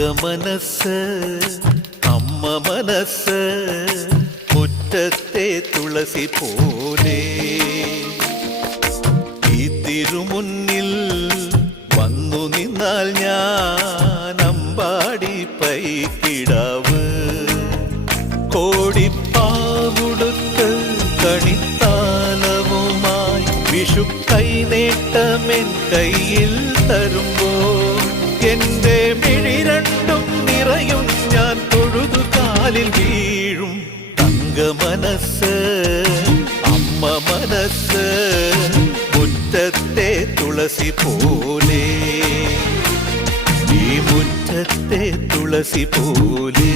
മനസ്സ് അമ്മ മനസ്സ് മുറ്റത്തെ തുളസി പോലെ ഈ തിരുമുന്നിൽ വന്നു നിന്നാൽ ഞാൻ അമ്പാടി പൈക്കിടാവ് കോടിപ്പാവുടുത്ത് കണിത്താലവുമായി വിഷു കൈനേട്ടമെൻ കയ്യിൽ തരുമ്പോൾ എന്റെ മിഴി രണ്ടും നിറയും ഞാൻ തൊഴുതു കാലിൽ വീഴും തങ്ക മനസ്സ് അമ്മ മനസ്സ് മുറ്റത്തെ തുളസി പോലെ ഈ മുറ്റത്തെ തുളസി പോലെ